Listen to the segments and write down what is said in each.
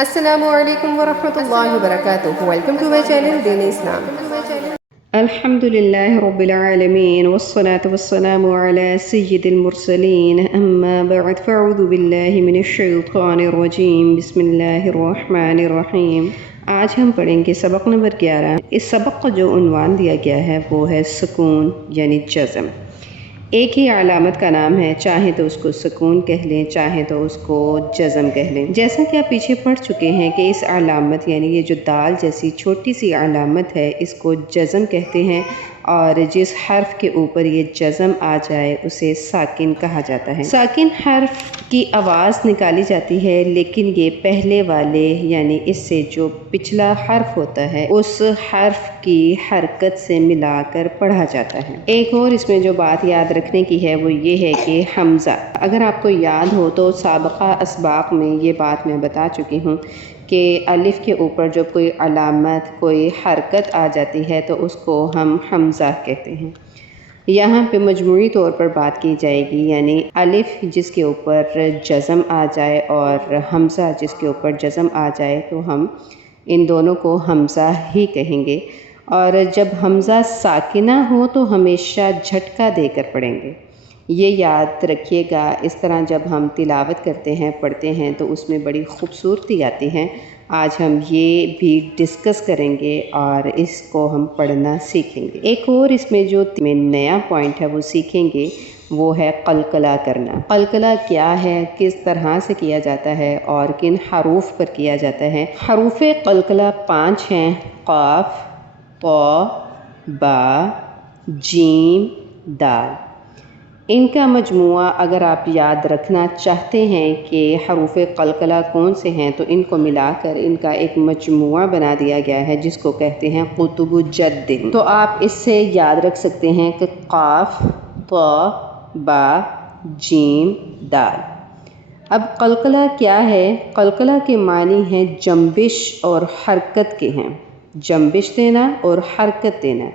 السلام علیکم ورحمۃ اللہ وبرکاتہ. Welcome to my channel Deen Islam. الحمد لله رب العالمين والصلاة والسلام على سيد المرسلين أما بعد فأعوذ بالله من الشيطان الرجيم بسم الله الرحمن الرحيم. آج ہم پڑھیں گے سبق نمبر 11. اس سبق کا جو عنوان دیا گیا ہے وہ ہے سکون یعنی جزم. ایک ہی علامت کا نام ہے، چاہیں تو اس کو سکون کہہ لیں، چاہیں تو اس کو جزم کہہ لیں. جیسا کہ آپ پیچھے پڑھ چکے ہیں کہ اس علامت یعنی یہ جو دال جیسی چھوٹی سی علامت ہے اس کو جزم کہتے ہیں، اور جس حرف کے اوپر یہ جزم آ جائے اسے ساکن کہا جاتا ہے. ساکن حرف کی آواز نکالی جاتی ہے، لیکن یہ پہلے والے یعنی اس سے جو پچھلا حرف ہوتا ہے اس حرف کی حرکت سے ملا کر پڑھا جاتا ہے. ایک اور اس میں جو بات یاد رکھنے کی ہے وہ یہ ہے کہ حمزہ، اگر آپ کو یاد ہو تو سابقہ اسباق میں یہ بات میں بتا چکی ہوں کہ الف کے اوپر جب کوئی علامت کوئی حرکت آ جاتی ہے تو اس کو ہم حمزہ کہتے ہیں. یہاں پہ مجموعی طور پر بات کی جائے گی، یعنی الف جس کے اوپر جزم آ جائے اور حمزہ جس کے اوپر جزم آ جائے تو ہم ان دونوں کو حمزہ ہی کہیں گے. اور جب حمزہ ساکنہ ہو تو ہمیشہ جھٹکا دے کر پڑھیں گے. یہ یاد رکھیے گا. اس طرح جب ہم تلاوت کرتے ہیں پڑھتے ہیں تو اس میں بڑی خوبصورتی آتی ہے. آج ہم یہ بھی ڈسکس کریں گے اور اس کو ہم پڑھنا سیکھیں گے. ایک اور اس میں جو نیا پوائنٹ ہے وہ سیکھیں گے وہ ہے قلقلہ کرنا. قلقلہ کیا ہے، کس طرح سے کیا جاتا ہے اور کن حروف پر کیا جاتا ہے. حروف قلقلہ 5 ہیں: قاف، طا، با، جیم، دال. ان کا مجموعہ اگر آپ یاد رکھنا چاہتے ہیں کہ حروف قلقلہ کون سے ہیں تو ان کو ملا کر ان کا ایک مجموعہ بنا دیا گیا ہے جس کو کہتے ہیں قطب جد. تو آپ اس سے یاد رکھ سکتے ہیں کہ قاف، طا، با، جیم، دال. اب قلقلہ کیا ہے؟ قلقلہ کے معنی ہیں جنبش اور حرکت کے ہیں. جنبش دینا اور حرکت دینا.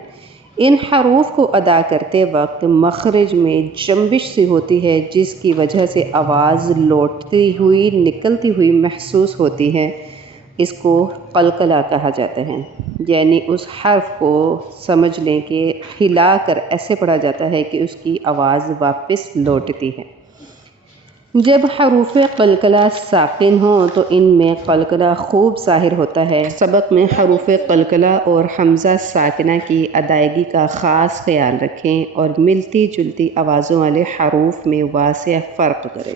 ان حروف کو ادا کرتے وقت مخرج میں جنبش سی ہوتی ہے جس کی وجہ سے آواز لوٹتی ہوئی نکلتی ہوئی محسوس ہوتی ہے. اس کو قلقلہ کہا جاتا ہے. یعنی اس حرف کو سمجھ لیں کہ ہلا کر ایسے پڑھا جاتا ہے کہ اس کی آواز واپس لوٹتی ہے. جب حروف قلقلہ ساکن ہوں تو ان میں قلقلہ خوب ظاہر ہوتا ہے. سبق میں حروف قلقلہ اور حمزہ ساکنہ کی ادائیگی کا خاص خیال رکھیں اور ملتی جلتی آوازوں والے حروف میں واضح فرق کریں.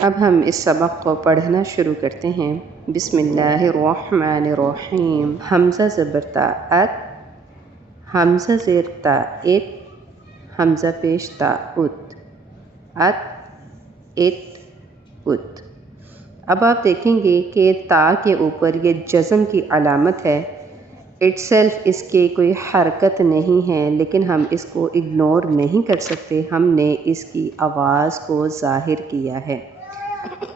اب ہم اس سبق کو پڑھنا شروع کرتے ہیں. بسم اللہ الرحمن الرحیم. حمزہ زبر تا ات، حمزہ زیر تا ات، حمزہ پیش تا ات، ات، ات، ات. اب آپ دیکھیں گے کہ تا کے اوپر یہ جزم کی علامت ہے. اٹ سیلف اس کے کوئی حرکت نہیں ہے، لیکن ہم اس کو اگنور نہیں کر سکتے. ہم نے اس کی آواز کو ظاہر کیا ہے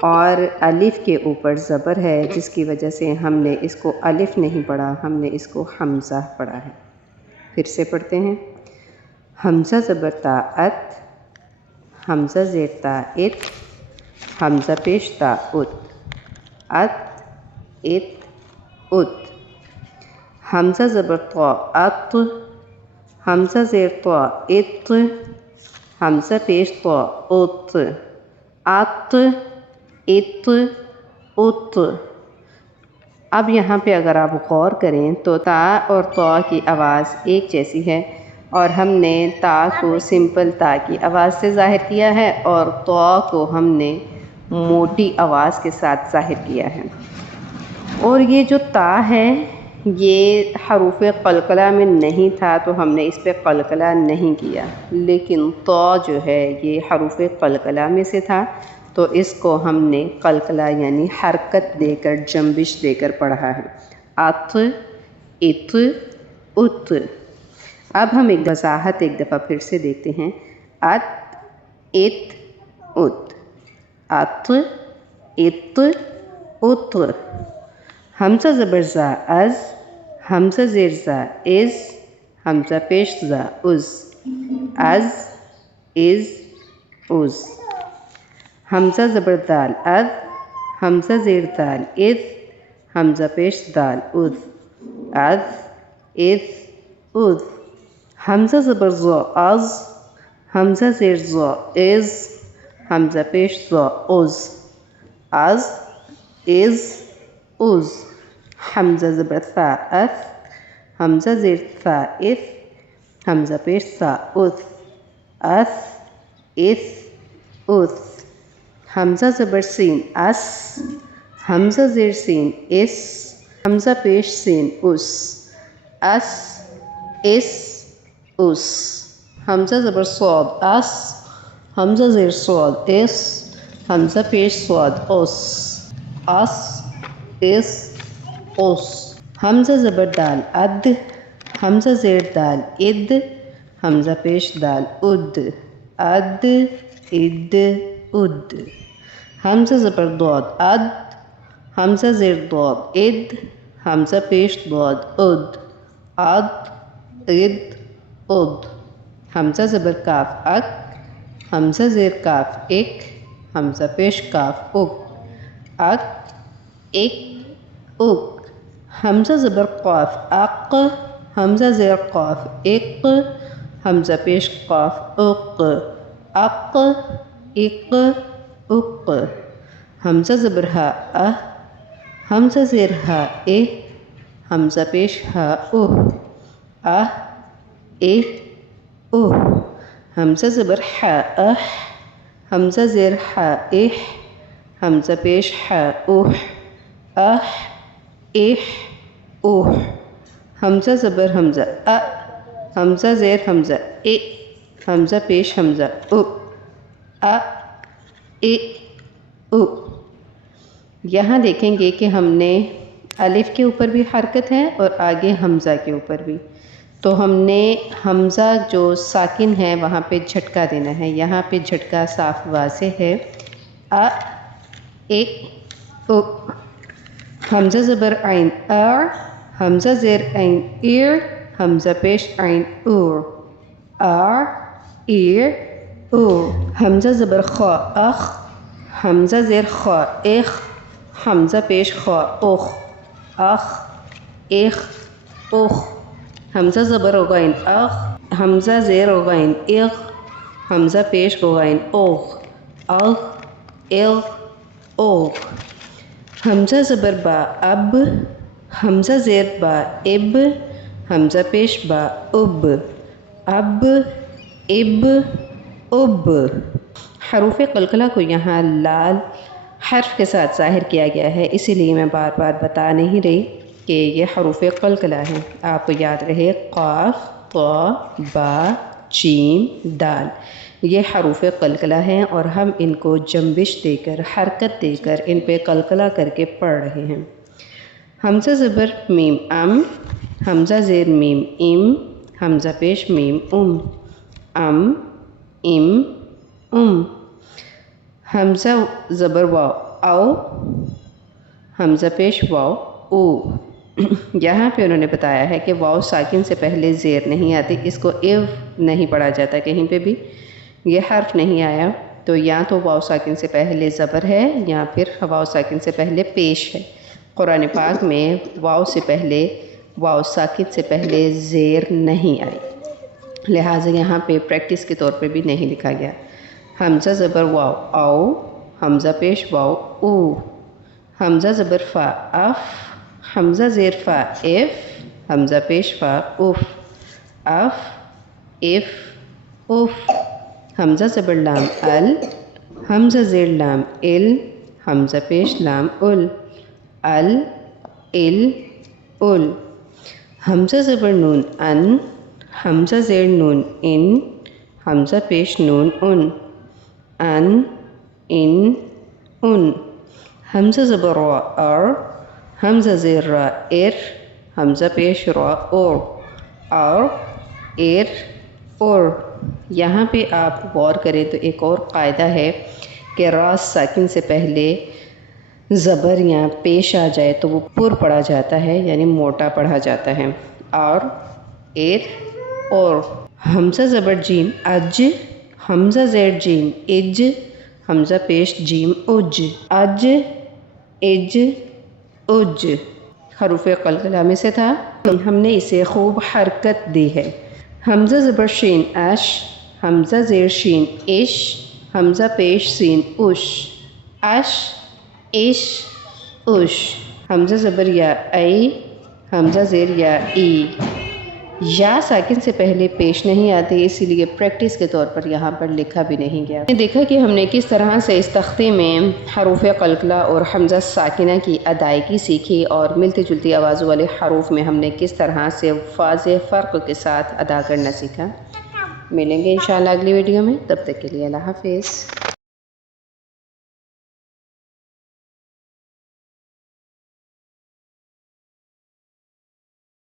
اور الف کے اوپر زبر ہے جس کی وجہ سے ہم نے اس کو الف نہیں پڑھا، ہم نے اس کو حمزہ پڑھا ہے. پھر سے پڑھتے ہیں. حمزہ زبر تا ات، حمزہ زیر تا ات، حمزہ پیش تا ات، ات، ات، ات. حمزہ زبر طا ات، حمزہ زیر طا ات، حمزہ پیش طا ات، ات، ات، ات. اب یہاں پہ اگر آپ غور کریں تو تا اور طا کی آواز ایک جیسی ہے، اور ہم نے تا کو سمپل تا کی آواز سے ظاہر کیا ہے اور طا کو ہم نے موٹی آواز کے ساتھ ظاہر کیا ہے. اور یہ جو تا ہے یہ حروف قلقلہ میں نہیں تھا تو ہم نے اس پہ قلقلہ نہیں کیا، لیکن طا جو ہے یہ حروف قلقلہ میں سے تھا تو اس کو ہم نے قلقلہ یعنی حرکت دے کر جنبش دے کر پڑھا ہے. ات، ات، ات. اب ہم ایک وضاحت ایک دفعہ پھر سے دیکھتے ہیں. ات، ات، ات، ات، ات، ات. حمزہ زبر زا از، حمزہ زیر زا از، حمزہ پیش زا از، از، از، از. حمزہ زبر دال اد، حمزہ زیر دال اذ، حمزہ پیش دال اذ اذ اذ اذ حمزہ زبر ز از حمزہ زیر ز از حمزہ پیش ز از از از از حمزہ زبر ثا اث حمزہ زیر ثا اث حمزہ پیش ثا اث اث اث اث حمزہ زبر سین اس حمزہ زیر سین اس حمزہ پیش سین اس اس اس اس حمزہ زبر صاد اس حمزہ زیر صاد اس حمزہ پیش صاد اس اس اس اس حمزہ زبر دال اد حمزہ زیر دال اد حمزہ پیش دال اد اد اد اد حمزہ زبر ضاد اد حمزہ زیر ضاد اد حمزہ پیش ضاد اد اد اد اد حمزہ زبر کاف اک حمزہ زیر کاف ایک حمزہ پیش کاف اک اک ایک اک حمزہ زبر قاف اق حمزہ زیر قاف ایک حمزہ پیش قاف اق اق اق اق حمزہ زبر ہا اہ حمزہ زیر ہا اے حمزہ پیش ہا اوہ اہ اے اوہ حمزہ زبر ہا اہ حمزہ زیر ہا اح حمزہ پیش ہا اوہ اح اح اوہ حمزہ زبر حمزہ ا حمزہ زیر حمزہ اے حمزہ پیش حمزہ او ا اے او یہاں دیکھیں گے کہ ہم نے الف کے اوپر بھی حرکت ہے اور آگے حمزہ کے اوپر بھی، تو ہم نے حمزہ جو ساکن ہے وہاں پہ جھٹکا دینا ہے، یہاں پہ جھٹکا صاف واضح ہے ا ایک او حمزہ زبر عین ار حمزہ زیر عین ایر حمزہ پیش عین اور آر ایر اور حمزہ زبر خا اخ حمزہ زیر خا اخ حمزہ پیش خا اخ اخ اخ اخ حمزہ زبر غین اخ حمزہ زیر غین اغ حمزہ پیش غین اوغ اغ اغ اوغ حمزہ زبر با اب حمزہ زیر با اب حمزہ پیش با اب اب اب اب حروف قلقلہ کو یہاں لال حرف کے ساتھ ظاہر کیا گیا ہے، اسی لیے میں بار بار بتا نہیں رہی کہ یہ حروف قلقلہ ہیں، آپ کو یاد رہے قاف طا با جیم دال یہ حروف قلقلہ ہیں اور ہم ان کو جنبش دے کر حرکت دے کر ان پہ قلقلہ کر کے پڑھ رہے ہیں۔ حمزہ زبر میم ام حمزہ زیر میم ام حمزہ پیش میم ام ام حمزہ زبر واو او حمزہ پیش واو او یہاں پہ انہوں نے بتایا ہے کہ واو ساکن سے پہلے زیر نہیں آتی، اس کو ایو نہیں پڑھا جاتا، کہیں پہ بھی یہ حرف نہیں آیا تو یا تو واو ساکن سے پہلے زبر ہے یا پھر واو ساکن سے پہلے پیش ہے۔ قرآن پاک میں واو سے پہلے واو ساکن سے پہلے زیر نہیں آئی، لہٰذا یہاں پہ پریکٹس کے طور پہ بھی نہیں لکھا گیا۔ حمزہ زبر واو او حمزہ پیش واو او حمزہ زبر فا اف حمزہ زیر فا اف حمزہ پیش فا اف اف اف اف حمزہ زبر لام ال حمزہ زیر لام ال حمزہ پیش لام ال ال ال ال حمزہ زبر نون ان حمزہ زیر نون ان حمزہ پیش نون ان ان حمزہ زبر را ار حمزہ زیر را ار حمزہ پیش را اور ار اور یہاں پہ آپ غور کریں تو ایک اور قاعدہ ہے کہ را ساکن سے پہلے زبر یا پیش آ جائے تو وہ پر پڑھا جاتا ہے، یعنی موٹا پڑھا جاتا ہے۔ اور حمزہ زبر جیم اج حمزہ زیر جیم اج حمزہ پیش جیم اج اج اج اج حروف قلقلہ میں سے تھا، ہم نے اسے خوب حرکت دی ہے۔ حمزہ زبر شین اش، حمزہ زیر شین اش، حمزہ پیش سین اش، اش اش اش، حمزہ زبر یا ای، حمزہ زیر یا ای۔ یا ساکن سے پہلے پیش نہیں آتے، اسی لیے پریکٹس کے طور پر یہاں پر لکھا بھی نہیں گیا۔ میں نے دیکھا کہ ہم نے کس طرح سے اس تختے میں حروف قلقلہ اور حمزہ ساکنہ کی ادائیگی سیکھی، اور ملتی جلتی آوازوں والے حروف میں ہم نے کس طرح سے واضح فرق کے ساتھ ادا کرنا سیکھا۔ ملیں گے انشاءاللہ اگلی ویڈیو میں، تب تک کے لیے اللہ حافظ۔